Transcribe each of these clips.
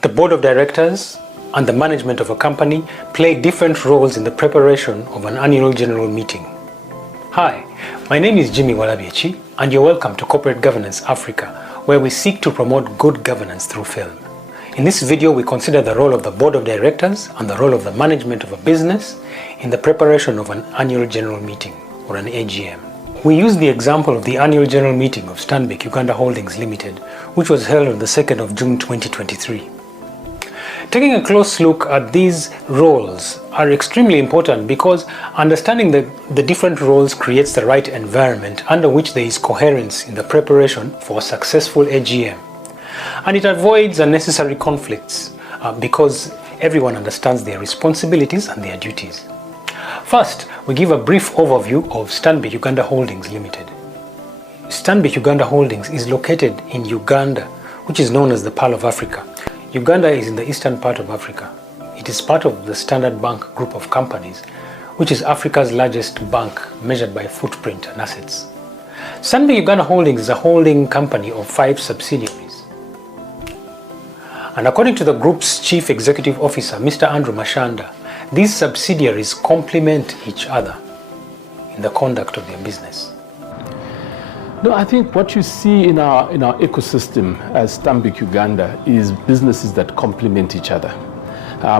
The board of directors and the management of a company play different roles in the preparation of an annual general meeting. Hi, my name is Jimmy Walabiechi, and you're welcome to Corporate Governance Africa, where we seek to promote good governance through film. In this video, we consider the role of the board of directors and the role of the management of a business in the preparation of an annual general meeting, or an AGM. We use the example of the annual general meeting of Stanbic Uganda Holdings Limited, which was held on the 2nd of June 2023. Taking a close look at these roles are extremely important because understanding the different roles creates the right environment under which there is coherence in the preparation for a successful AGM. And it avoids unnecessary conflicts because everyone understands their responsibilities and their duties. First, we give a brief overview of Stanbic Uganda Holdings Limited. Stanbic Uganda Holdings is located in Uganda, which is known as the Pearl of Africa. Uganda is in the eastern part of Africa. It is part of the Standard Bank group of companies, which is Africa's largest bank measured by footprint and assets. Stanbic Uganda Holdings is a holding company of 5 subsidiaries. And according to the group's Chief Executive Officer, Mr. Andrew Mashanda, these subsidiaries complement each other in the conduct of their business. No, I think what you see in our ecosystem as Stanbic Uganda is businesses that complement each other.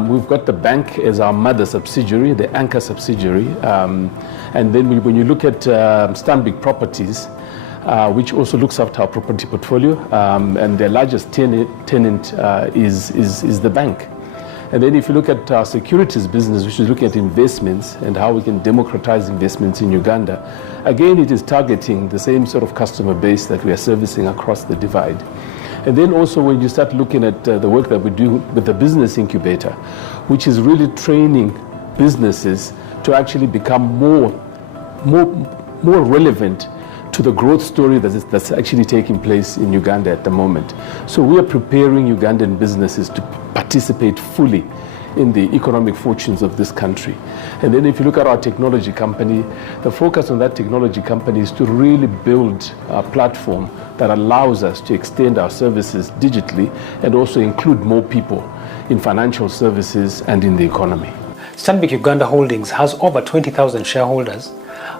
We've got the bank as our mother subsidiary, the anchor subsidiary, and then when you look at Stanbic Properties, which also looks after our property portfolio, and their largest tenant is the bank. And then if you look at our securities business, which is looking at investments and how we can democratize investments in Uganda, again, it is targeting the same sort of customer base that we are servicing across the divide. And then also when you start looking at the work that we do with the business incubator, which is really training businesses to actually become more relevant to the growth story that's actually taking place in Uganda at the moment. So we are preparing Ugandan businesses to participate fully in the economic fortunes of this country. And then if you look at our technology company, the focus on that technology company is to really build a platform that allows us to extend our services digitally and also include more people in financial services and in the economy. Stanbic Uganda Holdings has over 20,000 shareholders,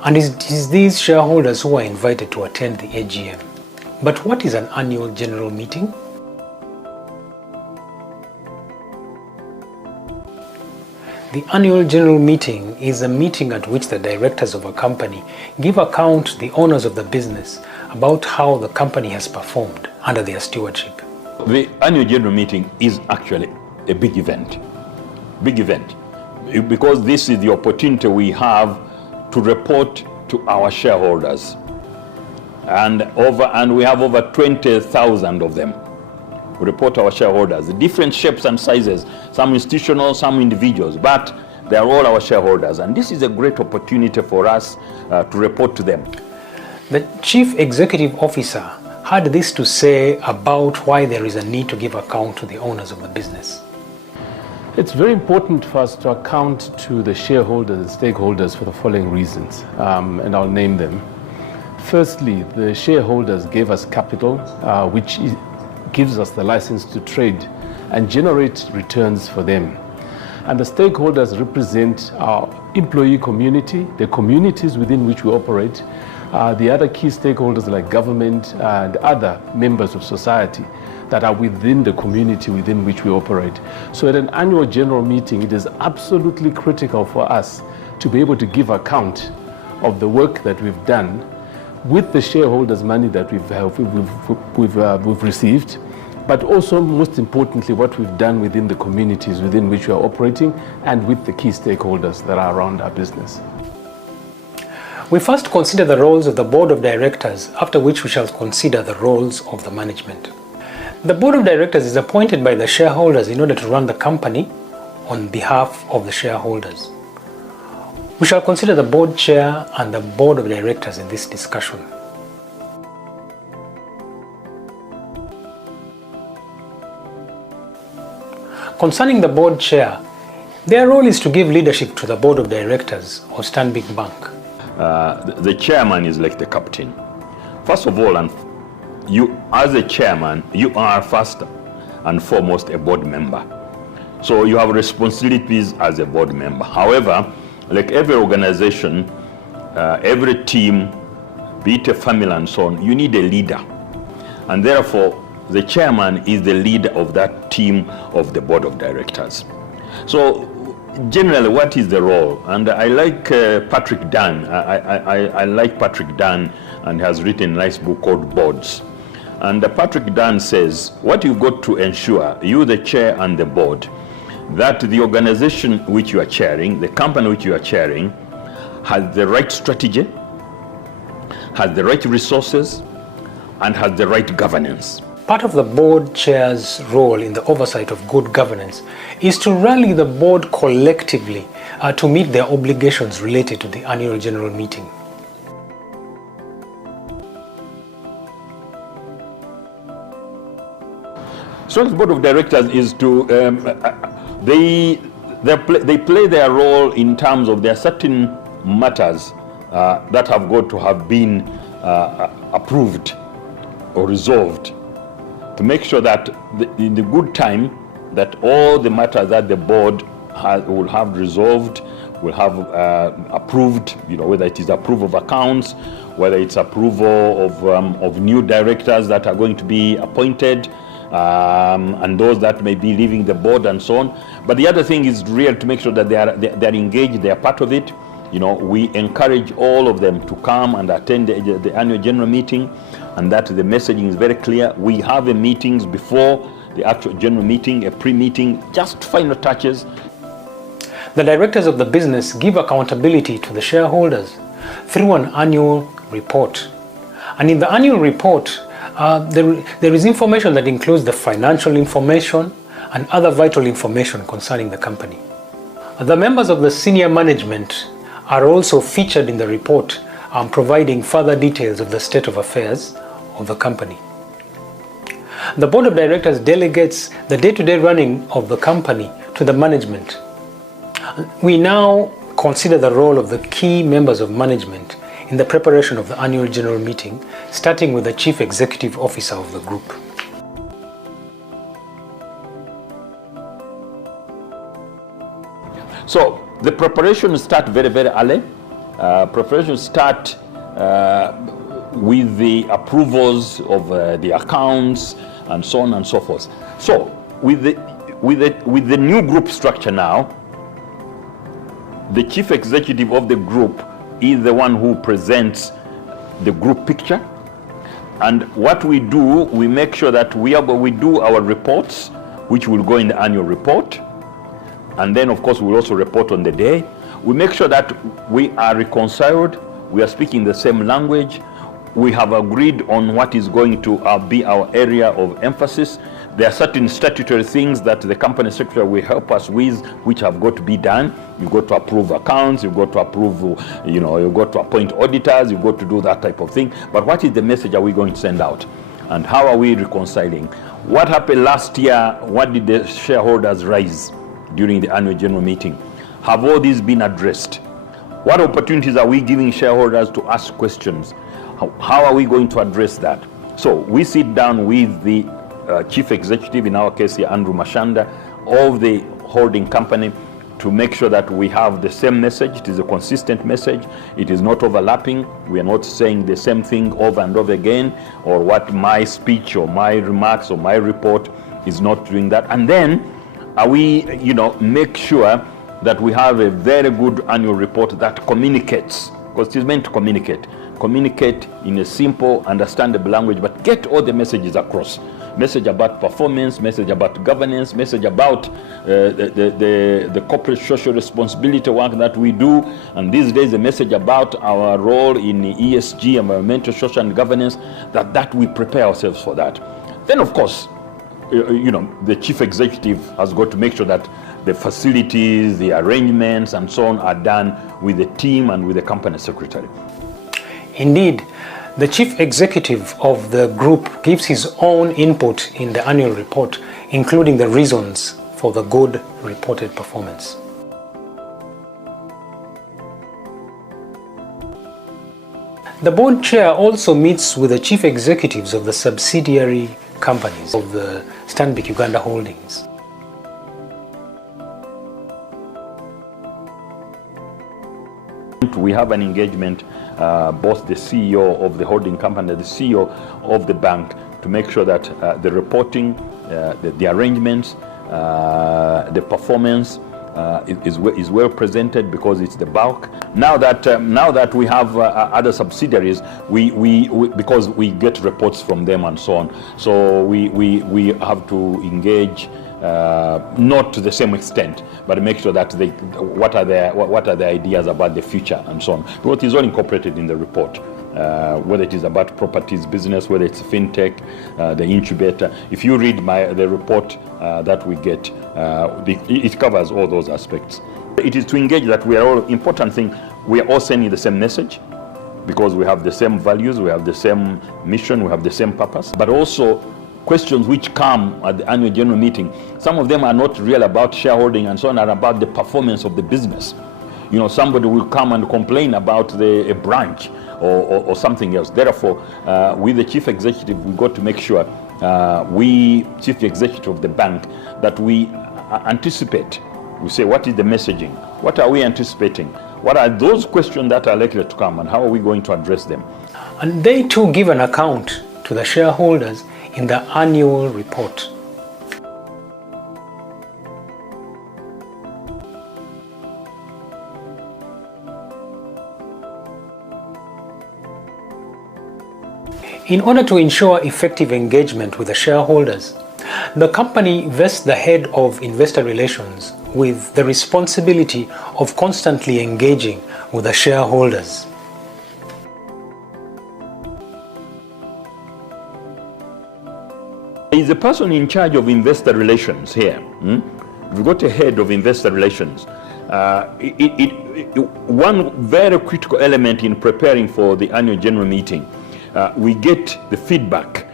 and it is these shareholders who are invited to attend the AGM. But what is an annual general meeting? The annual general meeting is a meeting at which the directors of a company give account to the owners of the business about how the company has performed under their stewardship. The annual general meeting is actually a big event, because this is the opportunity we have to report to our shareholders, and we have over 20,000 of them. We report to our shareholders, different shapes and sizes, some institutional, some individuals, but they are all our shareholders, and this is a great opportunity for us to report to them. The Chief Executive Officer had this to say about why there is a need to give account to the owners of the business. It's very important for us to account to the shareholders and stakeholders for the following reasons, and I'll name them. Firstly, the shareholders gave us capital, which gives us the license to trade and generate returns for them. And the stakeholders represent our employee community, the communities within which we operate, the other key stakeholders like government and other members of society that are within the community within which we operate. So at an annual general meeting, it is absolutely critical for us to be able to give account of the work that we've done with the shareholders' money that we've received, but also most importantly what we've done within the communities within which we are operating and with the key stakeholders that are around our business. We first consider the roles of the board of directors, after which we shall consider the roles of the management. The board of directors is appointed by the shareholders in order to run the company on behalf of the shareholders. We shall consider the board chair and the board of directors in this discussion. Concerning the board chair, their role is to give leadership to the board of directors of Stanbic Bank. The chairman is like the captain. First of all, and you as a chairman, you are first and foremost a board member. So you have responsibilities as a board member. However, like every organization, every team, be it a family and so on, you need a leader. And therefore, the chairman is the leader of that team of the board of directors. So generally, what is the role? And I like Patrick Dunn. I like Patrick Dunn, and he has written a nice book called Boards. And Patrick Dunn says, what you've got to ensure, you the chair and the board, that the organization which you are chairing, the company which you are chairing, has the right strategy, has the right resources, and has the right governance. Part of the board chair's role in the oversight of good governance is to rally the board collectively to meet their obligations related to the annual general meeting. So the board of directors is to, they play their role in terms of there are certain matters that have got to have been approved or resolved, to make sure that in the good time that all the matters that the board will have resolved, will have approved, whether it is approval of accounts, whether it's approval of new directors that are going to be appointed, and those that may be leaving the board and so on. But the other thing is really to make sure that they're engaged, they are part of it. We encourage all of them to come and attend the annual general meeting, and that the messaging is very clear. We have meetings before the actual general meeting, a pre-meeting, just final touches. The directors of the business give accountability to the shareholders through an annual report. And in the annual report, there is information that includes the financial information and other vital information concerning the company. The members of the senior management are also featured in the report, providing further details of the state of affairs of the company. The board of directors delegates the day-to-day running of the company to the management. We now consider the role of the key members of management in the preparation of the annual general meeting, starting with the chief executive officer of the group. So the preparations start very, very early. Preparations start with the approvals of the accounts and so on and so forth. So with the new group structure now, the chief executive of the group is the one who presents the group picture. And what we do, we make sure that we do our reports, which will go in the annual report. And then, of course, we'll also report on the day. We make sure that we are reconciled, we are speaking the same language, we have agreed on what is going to be our area of emphasis. There are certain statutory things that the company secretary will help us with, which have got to be done. You've got to approve accounts, you've got to approve, you've got to appoint auditors, you've got to do that type of thing. But what is the message are we going to send out? And how are we reconciling? What happened last year? What did the shareholders raise during the annual general meeting? Have all these been addressed? What opportunities are we giving shareholders to ask questions? How are we going to address that? So we sit down with the chief executive, in our case here, Andrew Mashanda, of the holding company, to make sure that we have the same message. It is a consistent message. It is not overlapping. We are not saying the same thing over and over again, or what my speech or my remarks or my report is not doing that. And then we, make sure that we have a very good annual report that communicates, because it is meant to communicate in a simple, understandable language, but get all the messages across. Message about performance, message about governance, message about the corporate social responsibility work that we do, and these days a message about our role in ESG, environmental, social and governance, that we prepare ourselves for that. Then of course, the chief executive has got to make sure that the facilities, the arrangements and so on are done with the team and with the company secretary. Indeed, the chief executive of the group gives his own input in the annual report, including the reasons for the good reported performance. The board chair also meets with the chief executives of the subsidiary companies of the Stanbic Uganda holdings. We have an engagement, both the CEO of the holding company and the CEO of the bank, to make sure that the reporting, the arrangements, the performance is well presented, because it's the bulk. Now that we have other subsidiaries, we because we get reports from them and so on, so we have to engage, not to the same extent, but make sure that what are their ideas about the future and so on. Because it's all incorporated in the report. Whether it is about properties business, whether it's fintech, the incubator. If you read the report that we get, it covers all those aspects. It is to engage that we are all, important thing, we are all sending the same message, because we have the same values, we have the same mission, we have the same purpose, but also questions which come at the annual general meeting. Some of them are not real about shareholding and so on, are about the performance of the business. You know, somebody will come and complain about a branch or something else. Therefore, with the chief executive, we got to make sure, we, chief executive of the bank, that we anticipate. We say, what is the messaging? What are we anticipating? What are those questions that are likely to come, and how are we going to address them? And they too give an account to the shareholders in the annual report. In order to ensure effective engagement with the shareholders, the company vests the head of investor relations with the responsibility of constantly engaging with the shareholders. There is a person in charge of investor relations here. We've got a head of investor relations. One very critical element in preparing for the annual general meeting, we get the feedback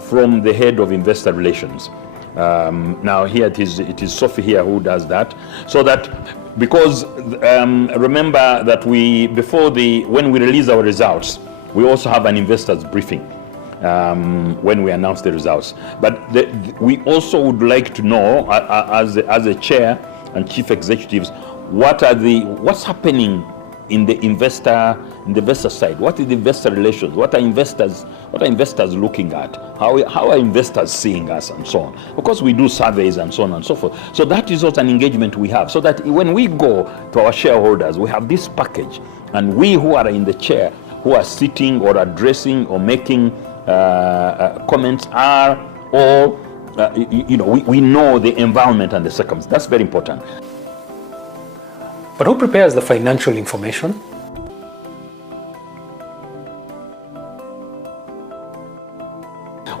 from the head of investor relations. Now here it is Sophie here who does that, so that, because remember that when we release our results, we also have an investors briefing when we announce the results. But we also would like to know, as a chair and chief executives, what's happening in the investor side. What is the investor relations? What are investors looking at? How are investors seeing us, and so on? Of course, we do surveys and so on and so forth. So that is also an engagement we have, so that when we go to our shareholders, we have this package, and we who are in the chair, who are sitting or addressing or making comments, are all we know the environment and the circumstances. That's very important. But who prepares the financial information?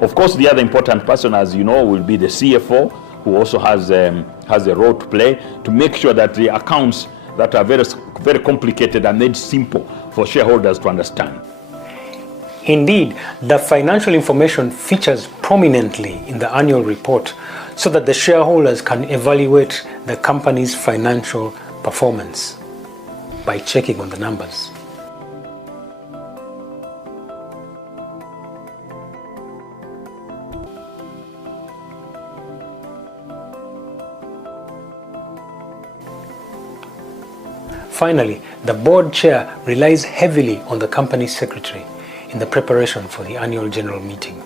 Of course, the other important person, as you know, will be the CFO, who also has a role to play to make sure that the accounts that are very, very complicated are made simple for shareholders to understand. Indeed, the financial information features prominently in the annual report, so that the shareholders can evaluate the company's financial performance by checking on the numbers. Finally, the board chair relies heavily on the company secretary in the preparation for the annual general meeting.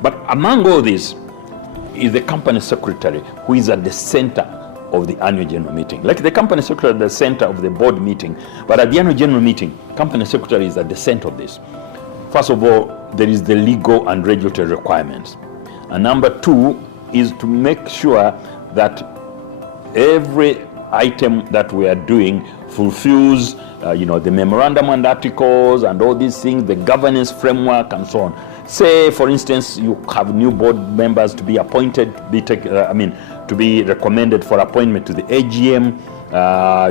But among all this is the company secretary, who is at the center of the annual general meeting. Like the company secretary at the center of the board meeting, but at the annual general meeting, company secretary is at the center of this. First of all, there is the legal and regulatory requirements. And number two is to make sure that every item that we are doing fulfills the memorandum and articles and all these things, the governance framework and so on. Say, for instance, you have new board members to be appointed, to be recommended for appointment to the AGM.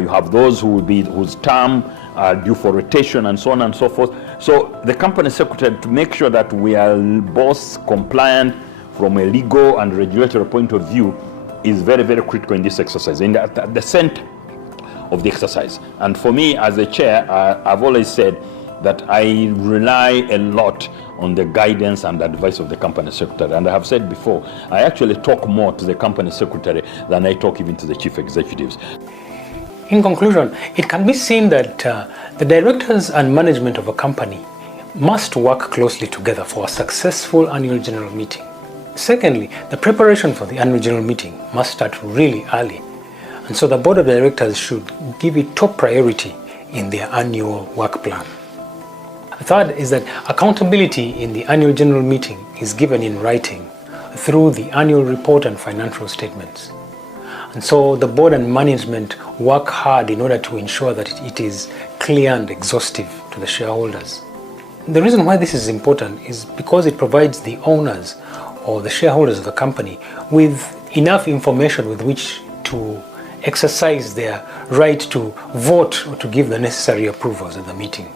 You have those whose term are due for rotation and so on and so forth. So the company secretary, to make sure that we are both compliant from a legal and regulatory point of view, is very, very critical in this exercise, at the center of the exercise. And for me, as a chair, I've always said, that I rely a lot on the guidance and advice of the company secretary. And I have said before, I actually talk more to the company secretary than I talk even to the chief executives. In conclusion, it can be seen that the directors and management of a company must work closely together for a successful annual general meeting. Secondly, the preparation for the annual general meeting must start really early, and so the board of directors should give it top priority in their annual work plan. Third is that accountability in the annual general meeting is given in writing through the annual report and financial statements. And so the board and management work hard in order to ensure that it is clear and exhaustive to the shareholders. The reason why this is important is because it provides the owners or the shareholders of the company with enough information with which to exercise their right to vote or to give the necessary approvals at the meeting.